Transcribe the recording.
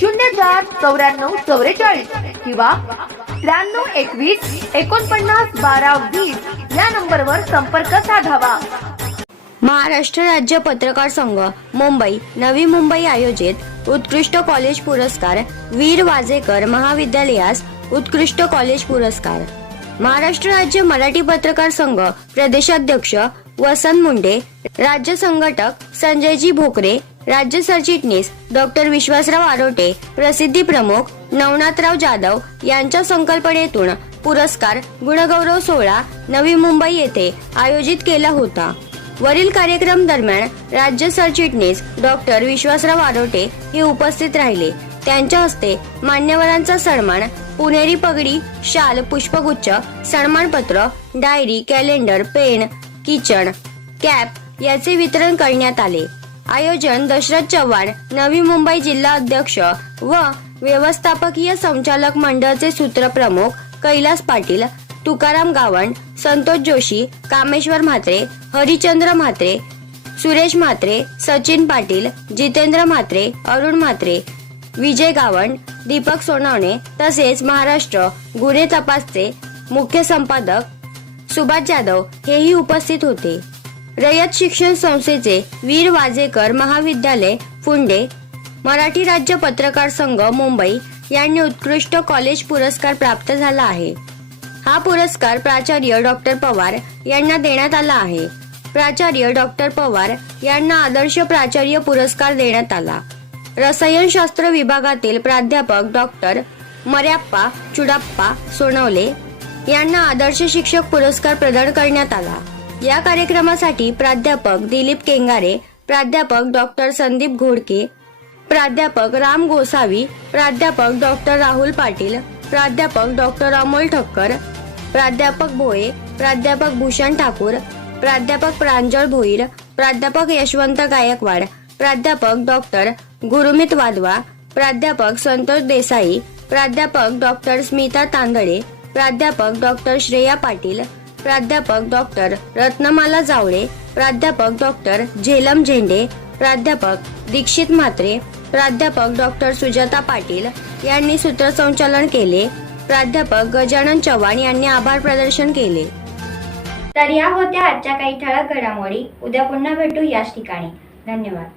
शून्य चार चौऱ्याण्णव चौवेचाळीस किंवा त्र्याण्णव एकवीस एकोणपन्नास बारा वीस या नंबरवर संपर्क साधावा. महाराष्ट्र राज्य पत्रकार संघ मुंबई नवी मुंबई आयोजित उत्कृष्ट कॉलेज पुरस्कार वीर वाजेकर महाविद्यालयास उत्कृष्ट कॉलेज पुरस्कार. महाराष्ट्र राज्य मराठी पत्रकार संघ प्रदेशाध्यक्ष वसंत मुंडे राज्य संघटक संजयजी भोकरे राज्य सरचिटणीस डॉक्टर विश्वासराव आरोटे प्रसिद्धी प्रमुख नवनाथराव जाधव यांच्या संकल्पनेतून पुरस्कार गुणगौरव सोहळा नवी मुंबई येथे आयोजित केला होता. वरील कार्यक्रम दरम्यान राज्य सरचिटणीस डॉक्टर विश्वासराव आरोटे हे उपस्थित राहिले. त्यांच्या हस्ते मान्यवरांचा सन्मान पुणेरी पगडी शाल पुष्पगुच्छ सन्मानपत्र diary calendar pen keychain cap याचे वितरण करण्यात आले. आयोजन दशरथ चव्हाण नवी मुंबई जिल्हा अध्यक्ष व व्यवस्थापकीय संचालक मंडळाचे सूत्रप्रमुख कैलास पाटील तुकाराम गावंड संतोष जोशी कामेश्वर म्हात्रे हरिचंद्र म्हात्रे सुरेश म्हात्रे सचिन पाटील जितेंद्र म्हात्रे अरुण म्हात्रे विजय गावंड दीपक सोनवणे तसेच महाराष्ट्र गुन्हे तपासचे मुख्य संपादक सुभाष जाधव हेही उपस्थित होते. रयत शिक्षण संस्थेचे वीर वाजेकर महाविद्यालय फुंडे मराठी राज्य पत्रकार संघ मुंबई यांनी उत्कृष्ट कॉलेज पुरस्कार प्राप्त झाला आहे. हा पुरस्कार प्राचार्य डॉक्टर पवार यांना देण्यात आला आहे. प्राचार्य डॉक्टर पवार यांना आदर्श प्राचार्य पुरस्कार देण्यात आला. रसायनशास्त्र विभागातील प्राध्यापक डॉक्टर मर्याप्पा चुडाप्पा सोनवले यांना आदर्श शिक्षक पुरस्कार प्रदान करण्यात आला. या कार्यक्रमासाठी प्राध्यापक दिलीप केंगारे प्राध्यापक डॉक्टर संदीप घोडके प्राध्यापक राम गोसावी प्राध्यापक डॉक्टर राहुल पाटील प्राध्यापक डॉक्टर अमोल ठक्कर प्राध्यापक भोये प्राध्यापक भूषण ठाकूर प्राध्यापक प्रांजळ भोईर प्राध्यापक यशवंत गायकवाड प्राध्यापक डॉक्टर गुरुमित वाधवा प्राध्यापक संतोष देसाई प्राध्यापक डॉक्टर स्मिता तांदळे प्राध्यापक डॉक्टर श्रेया पाटील प्राध्यापक डॉक्टर रत्नमाला जावळे प्राध्यापक डॉक्टर झेलम झेंडे प्राध्यापक दीक्षित म्हात्रे प्राध्यापक डॉक्टर सुजाता पाटील यांनी सूत्रसंचालन केले. प्राध्यापक गजानन चव्हाण यांनी आभार प्रदर्शन केले. तर या होत्या आजच्या काही ठळक घडामोडी. उद्या पुन्हा भेटू याच ठिकाणी. धन्यवाद.